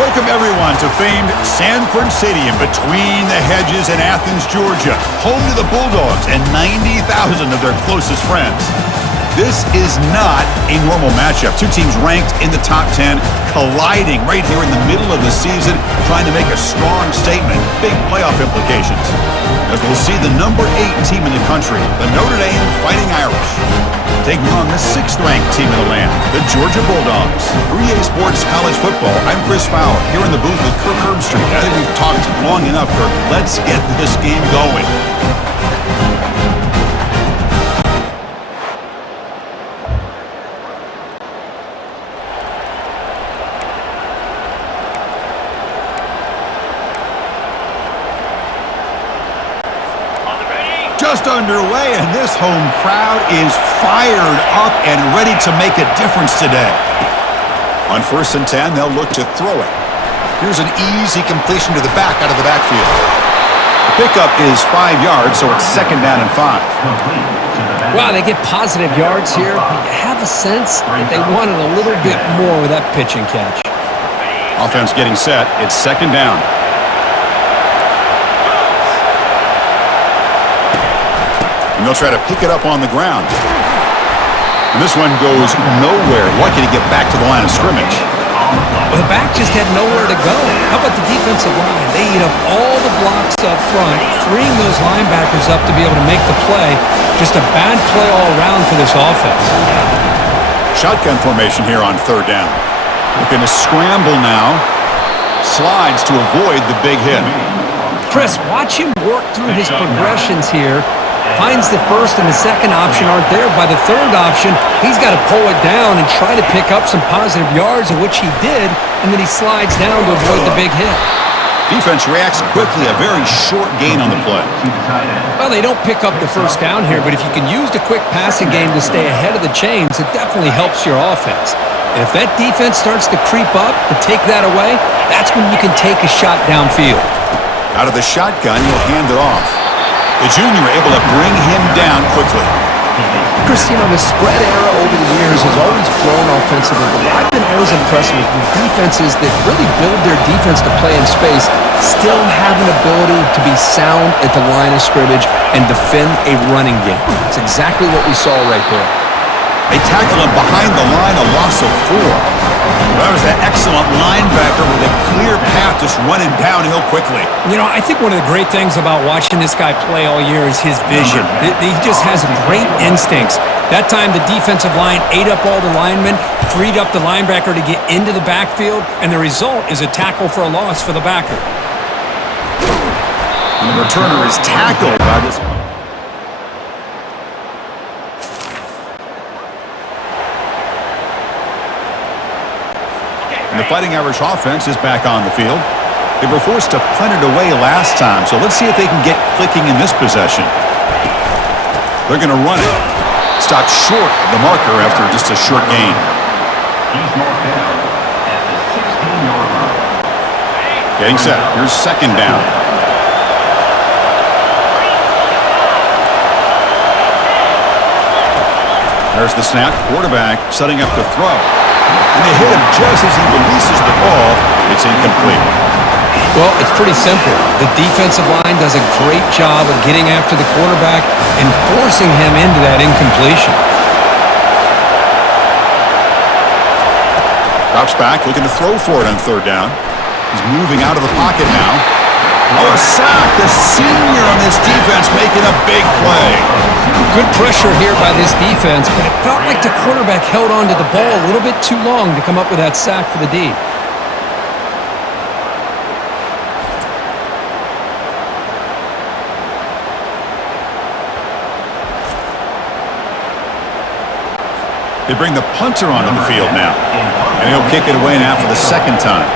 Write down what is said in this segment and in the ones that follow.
Welcome, everyone, to famed Sanford Stadium between the hedges in Athens, Georgia, home to the Bulldogs and 90,000 of their closest friends. This is not a normal matchup. Two teams ranked in the top 10, colliding right here in the middle of the season, trying to make a strong statement, big playoff implications. As we'll see the number 8 team in the country, the Notre Dame Fighting Irish, taking on the 6th-ranked team in the land, the Georgia Bulldogs. 3A Sports College Football, I'm Chris Fowler, here in the booth with Kirk Herbstreit. I think we've talked long enough, Kirk. Let's get this game going. Just underway, and this home crowd is fired up and ready to make a difference today. On 1st and 10, they'll look to throw it. Here's an easy completion to the back out of the backfield. The pickup is 5 yards, so it's 2nd down and 5. Wow, they get positive yards here. You have a sense that they wanted a little bit more with that pitch and catch. Offense getting set. It's 2nd down. And they'll try to pick it up on the ground. And this one goes nowhere. Lucky to get back to the line of scrimmage. Well, the back just had nowhere to go. How about the defensive line? They eat up all the blocks up front, freeing those linebackers up to be able to make the play. Just a bad play all around for this offense. Shotgun formation here on 3rd down. Looking to scramble now. Slides to avoid the big hit. Chris, watch him work through his progressions here. Finds the 1st and the 2nd option aren't there. By the 3rd option, he's got to pull it down and try to pick up some positive yards, of which he did, and then he slides down to avoid the big hit. Defense reacts quickly, a very short gain on the play. Well, they don't pick up the 1st down here, but if you can use the quick passing game to stay ahead of the chains, it definitely helps your offense. And if that defense starts to creep up to take that away, that's when you can take a shot downfield. Out of the shotgun, you'll hand it off. The junior able to bring him down quickly. Chris, the spread era over the years has always grown offensively, but I've been always impressed with the defenses that really build their defense to play in space, still have an ability to be sound at the line of scrimmage and defend a running game. It's exactly what we saw right there. They tackle him behind the line, a loss of 4. That was an excellent linebacker with a clear path just running downhill quickly. I think one of the great things about watching this guy play all year is his vision. He just has great instincts. That time the defensive line ate up all the linemen, freed up the linebacker to get into the backfield, and the result is a tackle for a loss for the backer. And the returner is tackled by this. And the Fighting Irish offense is back on the field. They were forced to punt it away last time, so let's see if they can get clicking in this possession. They're going to run it. Stopped short of the marker after just a short gain. He's marked down at the 16-yard line. Getting set. Here's 2nd down. There's the snap. Quarterback setting up to throw. And they hit him just as he releases the ball. It's incomplete. Well, it's pretty simple. The defensive line does a great job of getting after the quarterback and forcing him into that incompletion. Drops back, looking to throw for it on 3rd down. He's moving out of the pocket now. Oh, a sack. The senior on this defense making a big play. Good pressure here by this defense, but it felt like the quarterback held on to the ball a little bit too long to come up with that sack for the D. They bring the punter onto the field now. And he'll kick it away now for the 2nd time.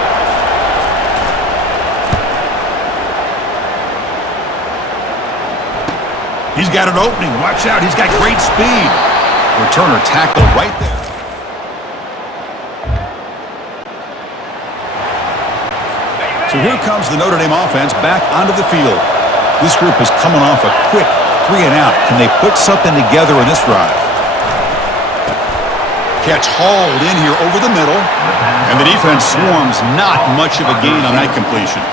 He's got an opening. Watch out. He's got great speed. Returner tackled right there. So here comes the Notre Dame offense back onto the field. This group is coming off a quick 3-and-out. Can they put something together in this drive? Catch hauled in here over the middle, and the defense swarms. Not much of a gain on that completion.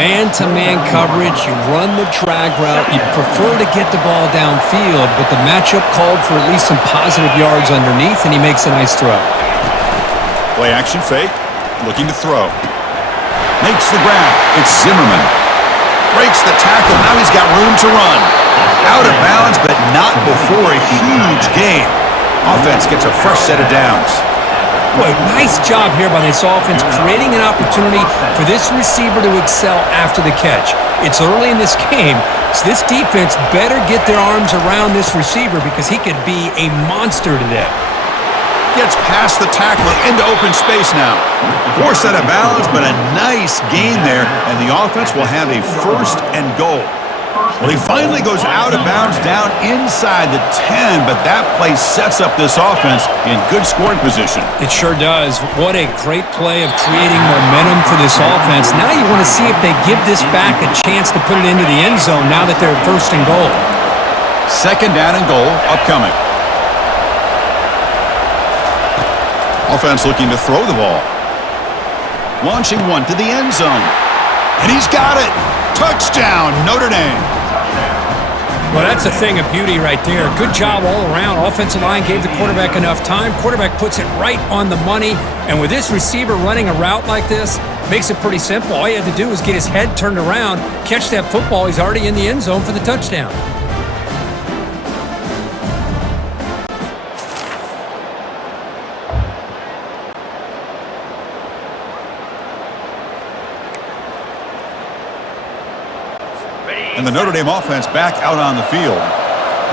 Man-to-man coverage, you run the drag route, you prefer to get the ball downfield, but the matchup called for at least some positive yards underneath, and he makes a nice throw. Play action fake, looking to throw. Makes the grab. It's Zimmerman. Breaks the tackle. Now he's got room to run. Out of bounds, but not before a huge gain. Offense gets a fresh set of downs. Boy, nice job here by this offense, creating an opportunity for this receiver to excel after the catch. It's early in this game, so this defense better get their arms around this receiver because he could be a monster today. Gets past the tackler into open space now. Poor set of balance, but a nice gain there, and the offense will have a 1st and goal. Well, he finally goes out of bounds down inside the 10, but that play sets up this offense in good scoring position. It sure does. What a great play of creating momentum for this offense. Now you want to see if they give this back a chance to put it into the end zone now that they're 1st and goal. 2nd down and goal upcoming. Offense looking to throw the ball. Launching one to the end zone. And he's got it. Touchdown, Notre Dame. Well, that's a thing of beauty right there. Good job all around. Offensive line gave the quarterback enough time. Quarterback puts it right on the money. And with this receiver running a route like this, makes it pretty simple. All you had to do was get his head turned around, catch that football. He's already in the end zone for the touchdown. And the Notre Dame offense back out on the field.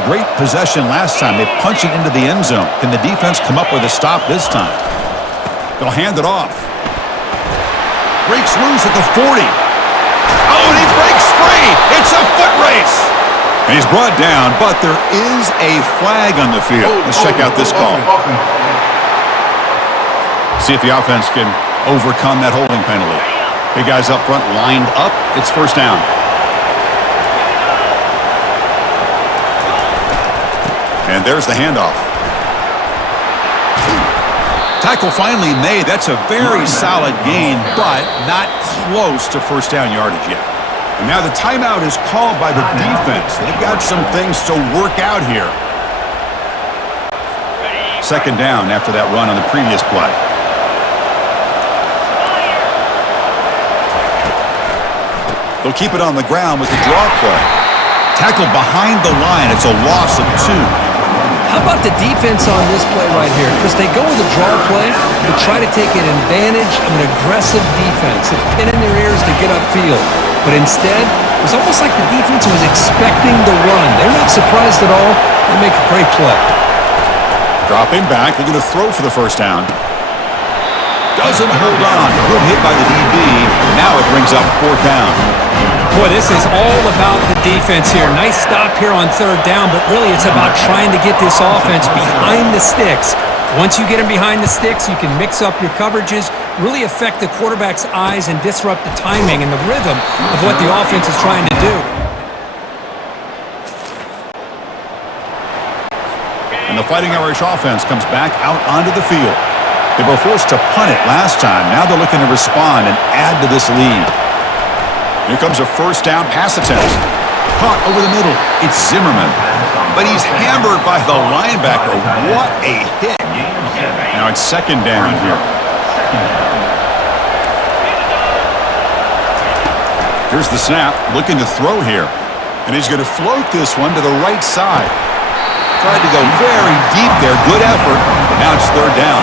Great possession last time. They punch it into the end zone. Can the defense come up with a stop this time? They'll hand it off. Breaks loose at the 40. Oh, and he breaks free. It's a foot race. And he's brought down, but there is a flag on the field. Let's check out this call. See if the offense can overcome that holding penalty. Big guys up front lined up. It's 1st down. And there's the handoff. Tackle finally made. That's a very solid gain, but not close to 1st down yardage yet. And now the timeout is called by the defense. They've got some things to work out here. 2nd down after that run on the previous play. They'll keep it on the ground with the draw play. Tackle behind the line. It's a loss of 2. How about the defense on this play right here? Because they go with a draw play to try to take an advantage of an aggressive defense. It's pin in their ears to get upfield. But instead, it was almost like the defense was expecting the run. They're not surprised at all. They make a great play. Dropping back. They're going to throw for the 1st down. Doesn't hold on. Good hit by the DB. Now it brings up 4th down. Boy, this is all about the defense here. Nice stop here on 3rd down, but really it's about trying to get this offense behind the sticks. Once you get them behind the sticks, you can mix up your coverages, really affect the quarterback's eyes and disrupt the timing and the rhythm of what the offense is trying to do. And the Fighting Irish offense comes back out onto the field. They were forced to punt it last time. Now they're looking to respond and add to this lead. Here comes a 1st down pass attempt. Caught over the middle. It's Zimmerman. But he's hammered by the linebacker. What a hit. Now it's 2nd down here. Here's the snap. Looking to throw here. And he's going to float this one to the right side. Tried to go very deep there. Good effort. But now it's 3rd down.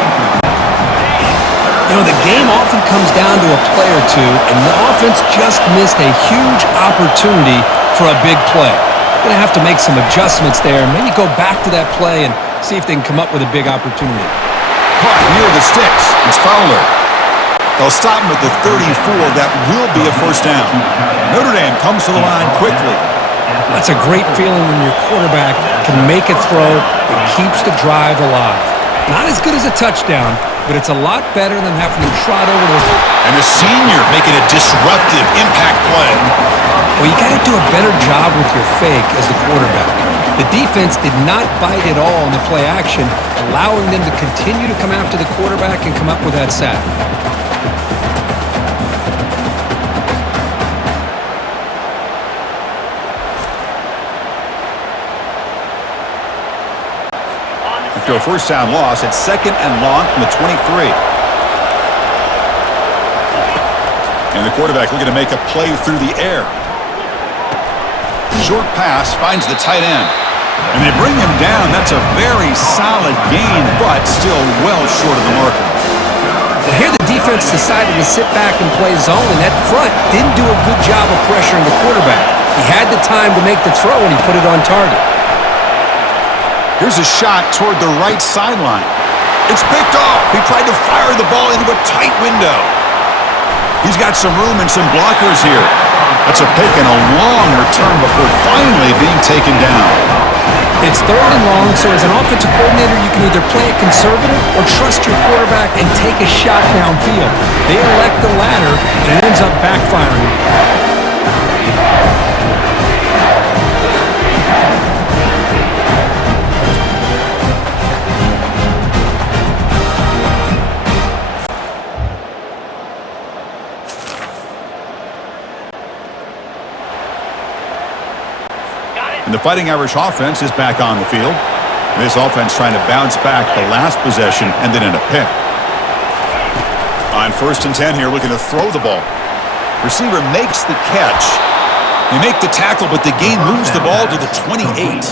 You know, the game often comes down to a play or two, and the offense just missed a huge opportunity for a big play. Going to have to make some adjustments there, and maybe go back to that play and see if they can come up with a big opportunity. Caught near the sticks. It's Fowler. They'll stop him at the 34. That will be a 1st down. Notre Dame comes to the line quickly. That's a great feeling when your quarterback can make a throw that keeps the drive alive. Not as good as a touchdown, but it's a lot better than having to trot over the... And the senior making a disruptive impact play. Well, you got to do a better job with your fake as the quarterback. The defense did not bite at all in the play action, allowing them to continue to come after the quarterback and come up with that sack. After a first down loss, it's 2nd and long from the 23. And the quarterback looking to make a play through the air. Short pass finds the tight end. And they bring him down. That's a very solid gain, but still well short of the marker. Well, here the defense decided to sit back and play zone, and that front didn't do a good job of pressuring the quarterback. He had the time to make the throw, and he put it on target. Here's a shot toward the right sideline. It's picked off. He tried to fire the ball into a tight window. He's got some room and some blockers here. That's a pick and a long return before finally being taken down. It's 3rd and long, so as an offensive coordinator, you can either play it conservative or trust your quarterback and take a shot downfield. They elect the latter, and it ends up backfiring. And the Fighting Irish offense is back on the field. This offense trying to bounce back the last possession and then in a pick. On 1st and 10 here, looking to throw the ball. Receiver makes the catch. They make the tackle, but the gain moves the ball to the 28.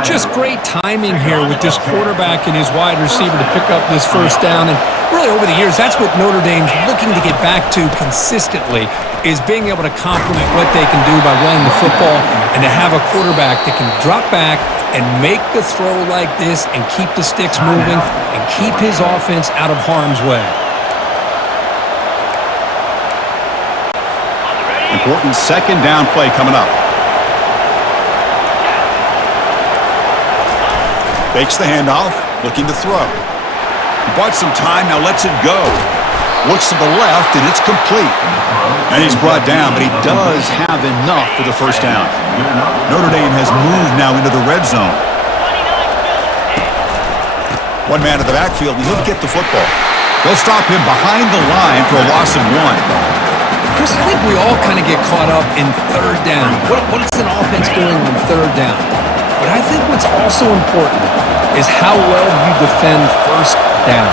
Just great timing here with this quarterback and his wide receiver to pick up this first down. And really over the years, that's what Notre Dame's looking to get back to consistently, is being able to complement what they can do by running the football and to have a quarterback that can drop back and make the throw like this and keep the sticks moving and keep his offense out of harm's way. Important 2nd down play coming up. Fakes the handoff, looking to throw. He bought some time, now lets it go. Looks to the left, and it's complete. And he's brought down, but he does have enough for the first down. Notre Dame has moved now into the red zone. One man at the backfield, and he'll get the football. They'll stop him behind the line for a loss of 1. Chris, I think we all kind of get caught up in 3rd down. What's an offense doing on 3rd down? But I think what's also important is how well you defend 1st down.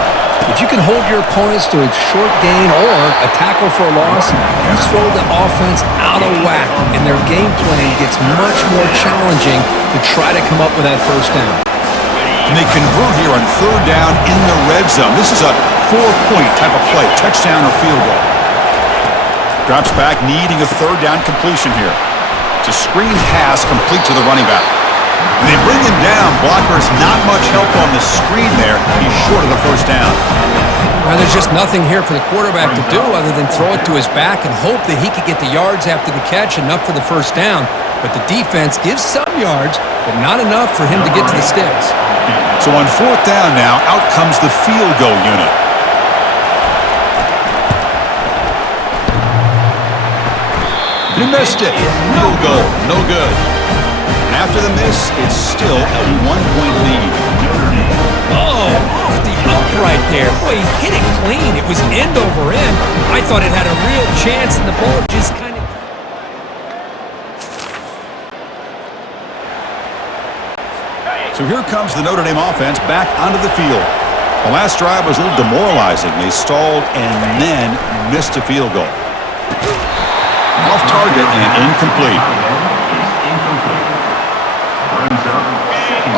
If you can hold your opponents to a short gain or a tackle for a loss, you throw the offense out of whack, and their game plan gets much more challenging to try to come up with that first down. And they convert here on 3rd down in the red zone. This is a 4-point type of play, touchdown or field goal. Drops back, needing a 3rd down completion here. It's a screen pass complete to the running back. And they bring him down. Blockers not much help on the screen there. He's short of the first down. Well, there's just nothing here for the quarterback to do other than throw it to his back and hope that he could get the yards after the catch, enough for the first down. But the defense gives some yards, but not enough for him to get to the sticks. So on 4th down now, out comes the field goal unit. He missed it. Field goal. No good. And after the miss, it's still a 1-point lead. Oh, off the upright there. Boy, he hit it clean. It was end over end. I thought it had a real chance, and the ball just kind of... So here comes the Notre Dame offense back onto the field. The last drive was a little demoralizing. They stalled and then missed a field goal. Off target and incomplete.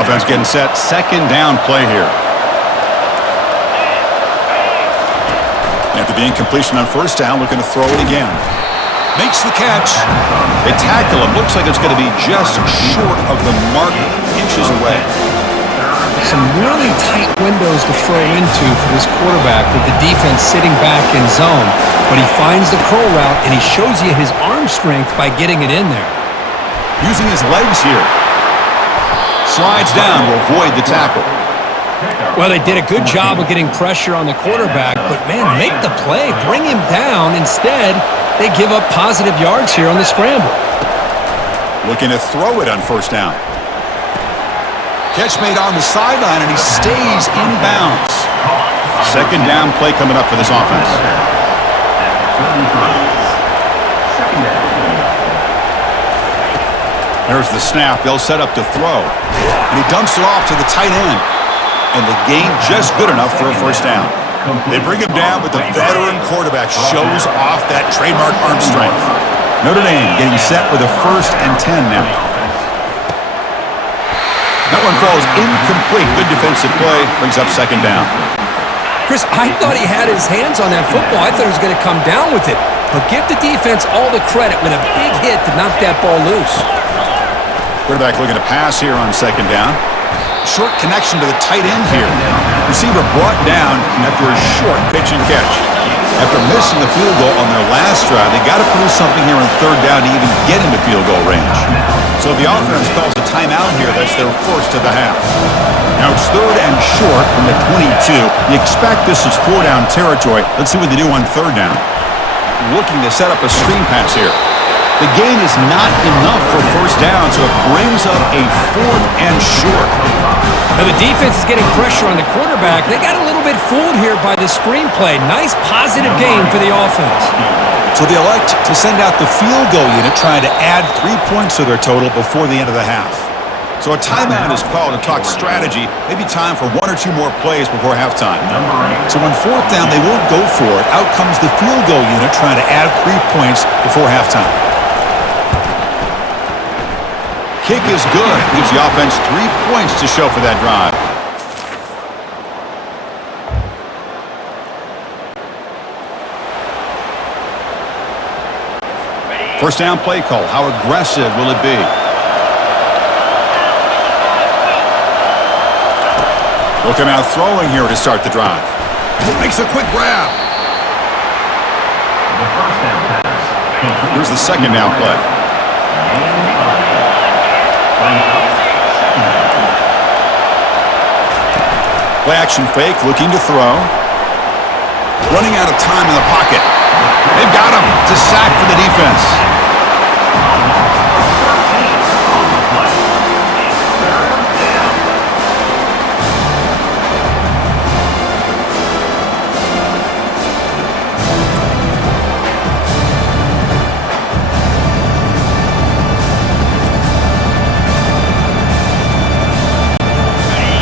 Offense getting set. 2nd down play here. After the incompletion on 1st down, looking to throw it again. Makes the catch. They tackle him. Looks like it's going to be just short of the mark, inches away. Some really tight windows to throw into for this quarterback with the defense sitting back in zone. But he finds the curl route, and he shows you his arm strength by getting it in there. Using his legs here. Slides down to avoid the tackle. Well, they did a good job of getting pressure on the quarterback, but, man, make the play. Bring him down. Instead, they give up positive yards here on the scramble. Looking to throw it on 1st down. Catch made on the sideline, and he stays in bounds. Second down play coming up for this offense. There's the snap. They'll set up to throw. And he dumps it off to the tight end. And the gain just good enough for a first down. They bring him down, but the veteran quarterback shows off that trademark arm strength. Notre Dame getting set with a 1st and 10 now. That one falls incomplete. Good defensive play. Brings up second down. Chris, I thought he had his hands on that football. I thought he was going to come down with it. But give the defense all the credit with a big hit to knock that ball loose. Quarterback looking to pass here on second down. Short connection to the tight end here. Receiver brought down after a short pitch and catch. After missing the field goal on their last drive, they got to produce something here on third down to even get into field goal range. So the offense calls a timeout here. That's their first of the half. Now it's 3rd and short from the 22. You expect this is 4-down territory. Let's see what they do on third down. Looking to set up a screen pass here. The gain is not enough for first down, so it brings up a 4th and short. Now the defense is getting pressure on the quarterback. They got a little bit fooled here by the screenplay. Nice positive gain for the offense. So they elect to send out the field goal unit, trying to add 3 points to their total before the end of the half. So a timeout is called to talk strategy. Maybe time for 1 or 2 more plays before halftime. So on 4th down, they won't go for it. Out comes the field goal unit, trying to add 3 points before halftime. Kick is good. Gives the offense 3 points to show for that drive. First down play call. How aggressive will it be? They'll come out throwing here to start the drive. Makes a quick grab. Here's the second down play. Play action fake, looking to throw. Running out of time in the pocket. They've got him to sack for the defense.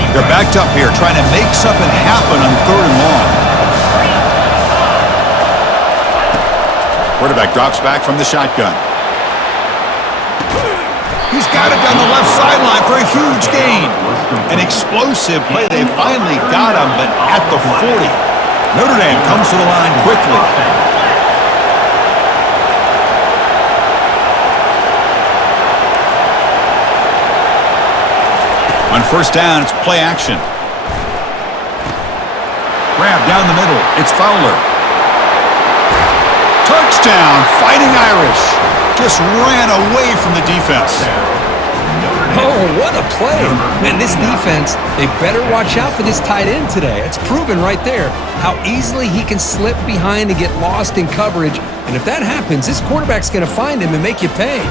They're backed up here, trying to make something happen on 3rd and long. Quarterback drops back from the shotgun. He's got it down the left sideline for a huge gain. An explosive play. They finally got him, but at the 40. Notre Dame comes to the line quickly. On first down, it's play action. Grab down the middle. It's Fowler. Touchdown, Fighting Irish. Just ran away from the defense. Oh, what a play. Man, this defense, they better watch out for this tight end today. It's proven right there how easily he can slip behind and get lost in coverage. And if that happens, this quarterback's going to find him and make you pay.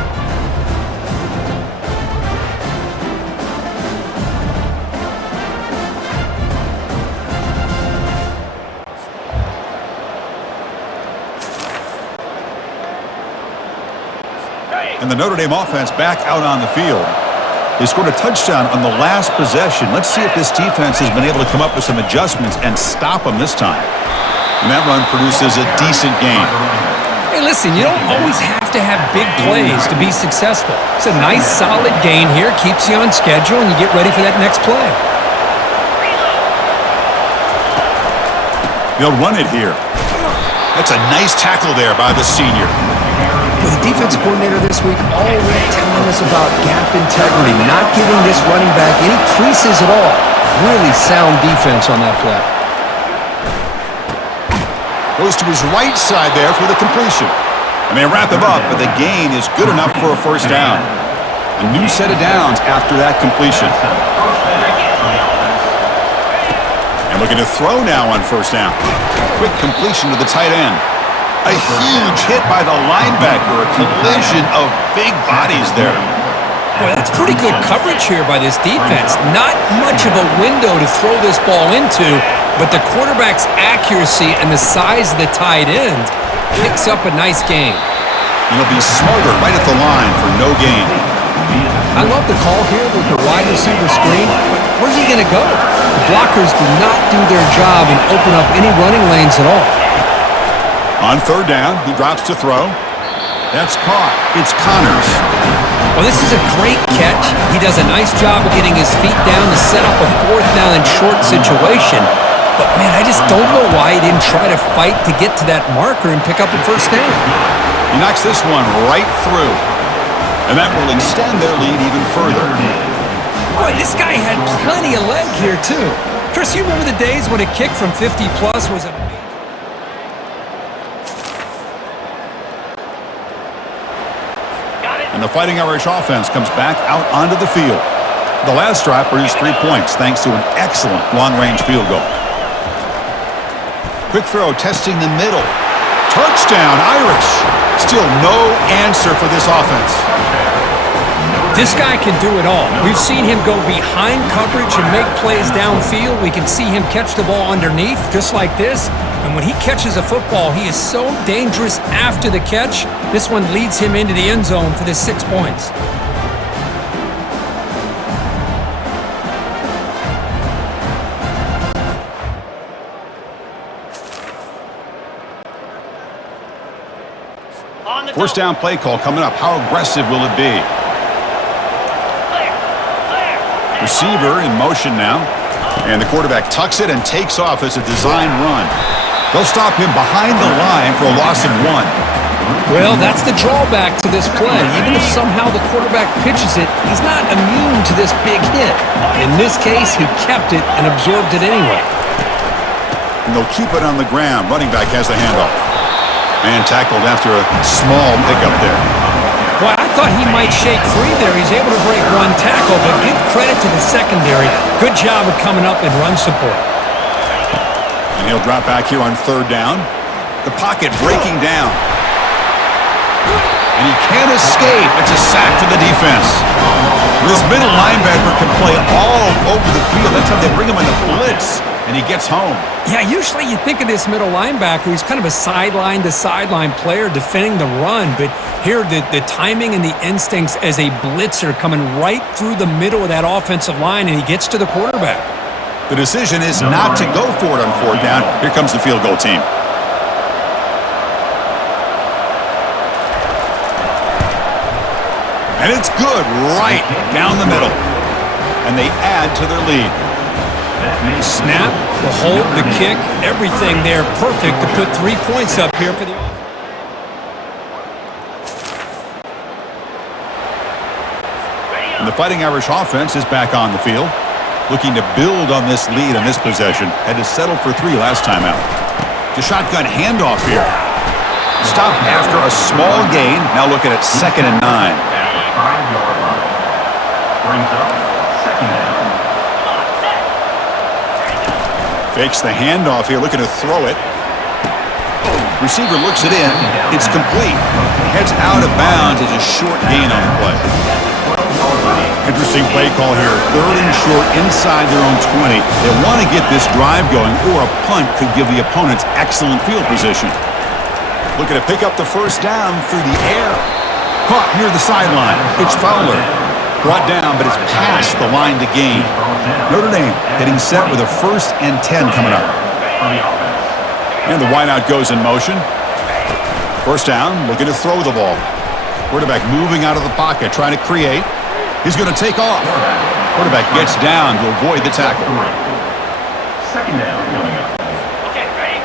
And the Notre Dame offense back out on the field. They scored a touchdown on the last possession. Let's see if this defense has been able to come up with some adjustments and stop them this time. And that run produces a decent gain. Hey, listen, you don't always have to have big plays to be successful. It's a nice, solid gain here. Keeps you on schedule, and you get ready for that next play. They'll run it here. That's a nice tackle there by the senior. Well, the defensive coordinator this week already telling us about gap integrity, not giving this running back any creases at all. Really sound defense on that play. Goes to his right side there for the completion. And they wrap him up, but the gain is good enough for a first down. A new set of downs after that completion. And looking to throw now on first down. Quick completion to the tight end. A huge hit by the linebacker, a collision of big bodies there. Boy, that's pretty good coverage here by this defense. Not much of a window to throw this ball into, but the quarterback's accuracy and the size of the tight end picks up a nice gain. He'll be smarter right at the line for no gain. I love the call here with the wide receiver screen. Where's he going to go? The blockers do not do their job and open up any running lanes at all. On third down, he drops to throw. That's caught. It's Connors. Well, this is a great catch. He does a nice job of getting his feet down to set up a fourth down and short situation. But, man, I just don't know why he didn't try to fight to get to that marker and pick up a first down. He knocks this one right through. And that will extend their lead even further. Boy, this guy had plenty of leg here, too. Chris, you remember the days when a kick from 50-plus was a... And the Fighting Irish offense comes back out onto the field. The last drive produced 3 points thanks to an excellent long-range field goal. Quick throw testing the middle. Touchdown, Irish. Still no answer for this offense. This guy can do it all. We've seen him go behind coverage and make plays downfield. We can see him catch the ball underneath, just like this. And when he catches a football, he is so dangerous after the catch. This one leads him into the end zone for the 6 points. First down play call coming up. How aggressive will it be? Receiver in motion now. And the quarterback tucks it and takes off as a design run. They'll stop him behind the line for a loss of 1. Well, that's the drawback to this play. Even if somehow the quarterback pitches it, he's not immune to this big hit. In this case, he kept it and absorbed it anyway. And they'll keep it on the ground. Running back has the handoff. And tackled after a small pickup there. Boy, I thought he might shake free there. He's able to break one tackle, but give credit to the secondary. Good job of coming up in run support. And he'll drop back here on third down. The pocket breaking down. And he can't escape. It's a sack for the defense. This middle linebacker can play all over the field. That's how they bring him in the blitz. And he gets home. Yeah, usually you think of this middle linebacker, he's kind of a sideline-to-sideline player defending the run, but here the timing and the instincts as a blitzer coming right through the middle of that offensive line, and he gets to the quarterback. The decision is not to go for it on fourth down. Here comes the field goal team. And it's good right down the middle. And they add to their lead. Snap, the hold, the kick, everything there perfect to put 3 points up here for the... And the Fighting Irish offense is back on the field, looking to build on this lead on this possession. Had to settle for 3 last time out. The shotgun handoff here. Stop after a small gain. Now looking at 2nd and 9. 5-yard line. Brings up 2nd down. Fakes the handoff here, looking to throw it. Receiver looks it in. It's complete. Heads out of bounds as a short gain on the play. Interesting play call here. 3rd and short inside their own 20. They want to get this drive going, or a punt could give the opponents excellent field position. Looking to pick up the first down through the air. Caught near the sideline. It's Fowler. Brought down, but it's past the line to gain. Notre Dame getting set with a 1st and 10 coming up. And the wideout goes in motion. First down, looking to throw the ball. Quarterback moving out of the pocket, trying to create. He's going to take off. Quarterback gets down to avoid the tackle. 2nd down coming up. Okay, ready?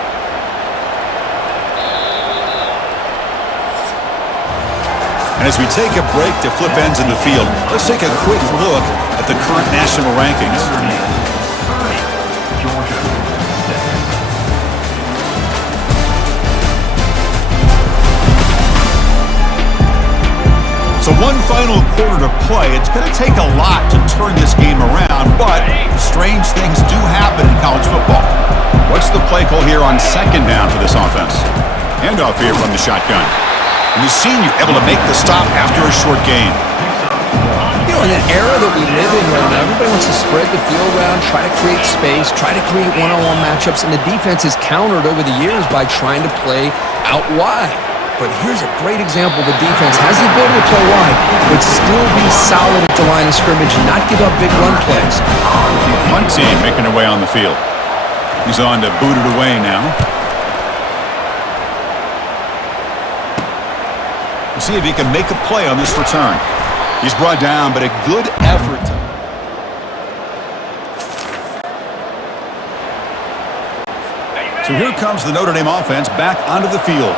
And as we take a break to flip ends in the field, let's take a quick look at the current national rankings. Georgia 6. So one final quarter to play. It's going to take a lot to turn this game around, but strange things do happen in college football. What's the play call here on 2nd down for this offense? Handoff here from the shotgun. And the senior able to make the stop after a short gain. You know, in an era that we live in right now, everybody wants to spread the field around, try to create space, try to create one-on-one matchups, and the defense is countered over the years by trying to play out wide. But here's a great example. The defense has the ability to play wide, but still be solid at the line of scrimmage and not give up big run plays. Punt team making their way on the field. He's on to boot it away now. We'll see if he can make a play on this return. He's brought down, but a good effort. So here comes the Notre Dame offense back onto the field.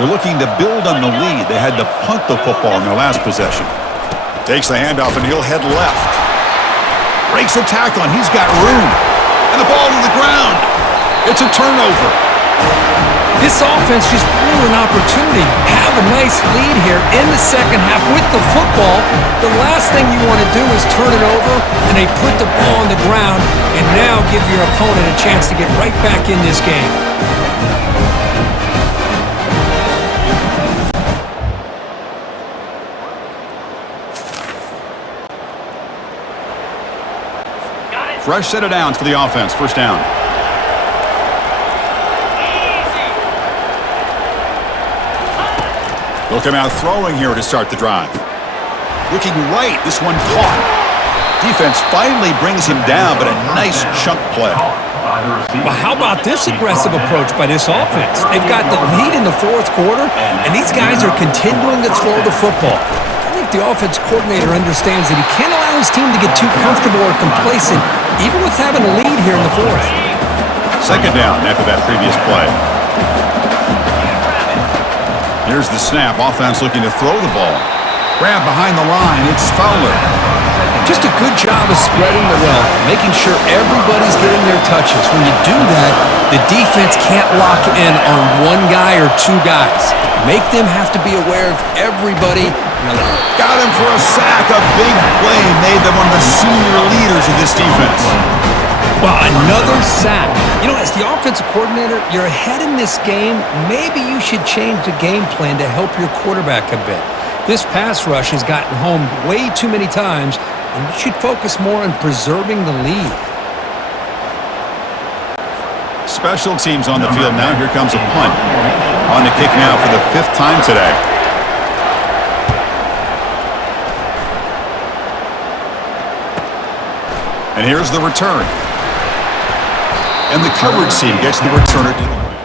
They're looking to build on the lead. They had to punt the football in their last possession. Takes the handoff, and he'll head left. Breaks a tackle, and he's got room. And the ball to the ground. It's a turnover. This offense just blew an opportunity. Have a nice lead here in the second half with the football. The last thing you want to do is turn it over, and they put the ball on the ground and now give your opponent a chance to get right back in this game. Fresh set of downs for the offense. First down. They'll come out throwing here to start the drive. Looking right, this one caught. Defense finally brings him down, but a nice chunk play. Well, how about this aggressive approach by this offense? They've got the lead in the fourth quarter, and these guys are continuing to throw the football. I think the offense coordinator understands that he can't allow his team to get too comfortable or complacent, even with having a lead here in the fourth. Second down after that previous play. Here's the snap. Offense looking to throw the ball. Grab behind the line. It's Fowler. Just a good job of spreading the wealth, making sure everybody's getting their touches. When you do that, the defense can't lock in on one guy or two guys. Make them have to be aware of everybody. Got him for a sack. A big play made them one of the senior leaders of this defense. Well, another sack. You know, as the offensive coordinator, you're ahead in this game. Maybe you should change the game plan to help your quarterback a bit. This pass rush has gotten home way too many times, and you should focus more on preserving the lead. Special teams on the field now. Here comes a punt. On the kick now for the fifth time today. And here's the return. And the coverage team gets the returner to the right.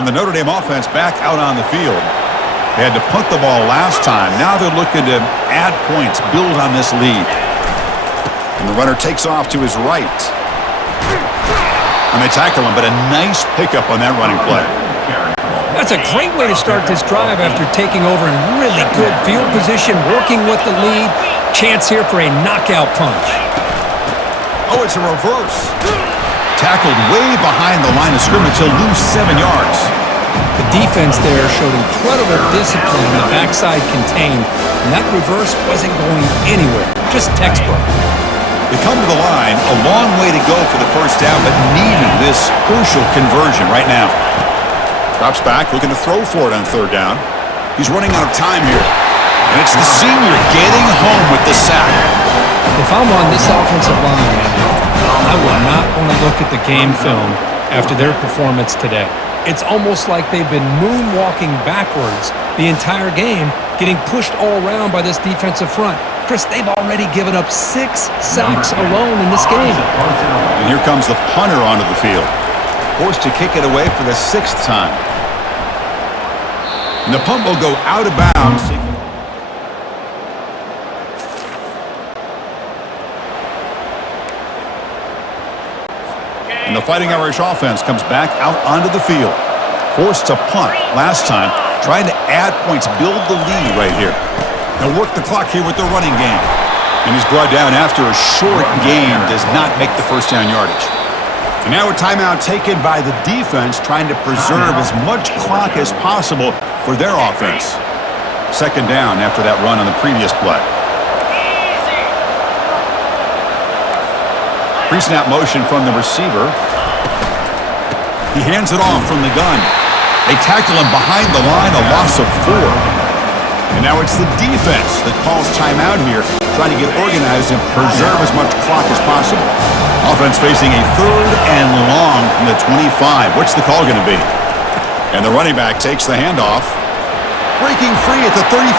And the Notre Dame offense back out on the field. They had to punt the ball last time. Now they're looking to add points, build on this lead. And the runner takes off to his right. And they tackle him, but a nice pickup on that running play. That's a great way to start this drive after taking over in really good field position, working with the lead. Chance here for a knockout punch. Oh, it's a reverse. Tackled way behind the line of scrimmage. He'll lose 7 yards. The defense there showed incredible discipline, the backside contained, and that reverse wasn't going anywhere. Just textbook. They come to the line, a long way to go for the first down, but needing this crucial conversion right now. Drops back, looking to throw for it on third down. He's running out of time here. And it's the senior getting home with the sack. If I'm on this offensive line, I would not want to look at the game film after their performance today. It's almost like they've been moonwalking backwards the entire game, getting pushed all around by this defensive front. Chris, they've already given up 6 sacks alone in this game. And here comes the punter onto the field. Forced to kick it away for the 6th time. And the punt will go out of bounds. And the Fighting Irish offense comes back out onto the field. Forced to punt last time, trying to add points, build the lead right here. They'll work the clock here with the running game. And he's brought down after a short gain, does not make the first down yardage. And now a timeout taken by the defense, trying to preserve as much clock as possible for their offense. Second down after that run on the previous play. Pre-snap motion from the receiver. He hands it off from the gun. They tackle him behind the line, a loss of 4. And now it's the defense that calls timeout here, trying to get organized and preserve as much clock as possible. Offense facing a 3rd and long from the 25. What's the call going to be? And the running back takes the handoff. Breaking free at the 35.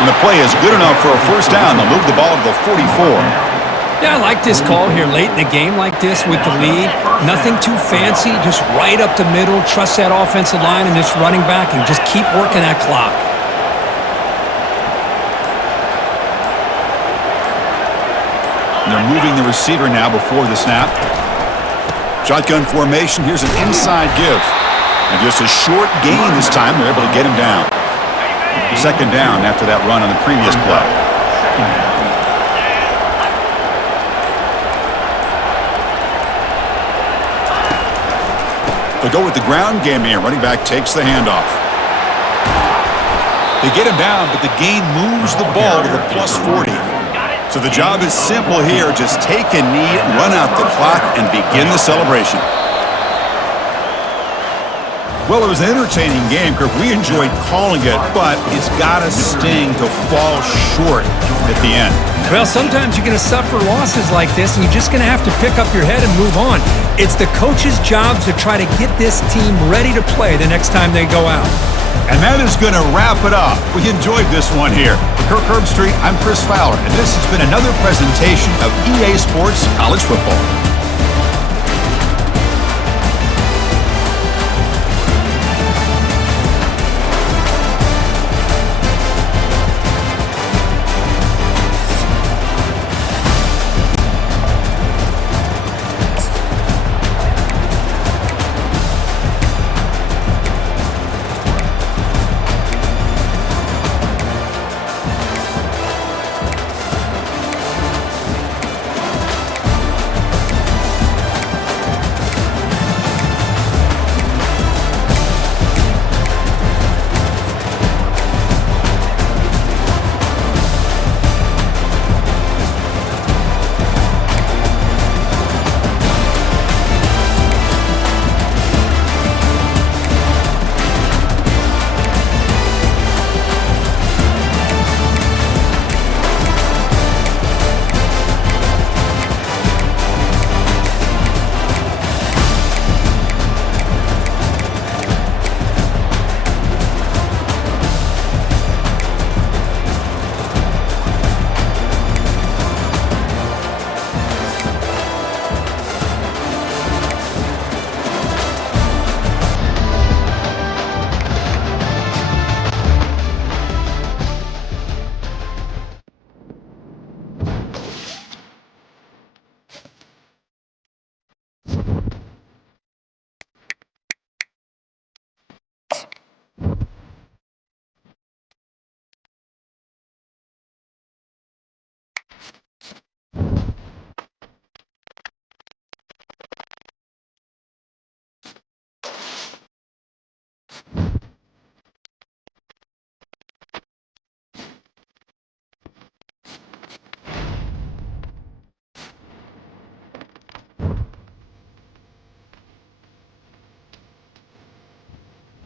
And the play is good enough for a first down. They'll move the ball to the 44. Yeah, I like this call here late in the game like this with the lead. Nothing too fancy, just right up the middle. Trust that offensive line and this running back and just keep working that clock. They're moving the receiver now before the snap. Shotgun formation. Here's an inside give. And just a short gain this time. They're able to get him down. Second down after that run on the previous play. They go with the ground game here. Running back takes the handoff. They get him down, but the gain moves the ball to the plus 40. So the job is simple here. Just take a knee, run out the clock, and begin the celebration. Well, it was an entertaining game, Kirk. We enjoyed calling it, but it's got to sting to fall short at the end. Well, sometimes you're going to suffer losses like this, and you're just going to have to pick up your head and move on. It's the coach's job to try to get this team ready to play the next time they go out. And that is going to wrap it up. We enjoyed this one here. For Kirk Herbstreit, I'm Chris Fowler, and this has been another presentation of EA Sports College Football.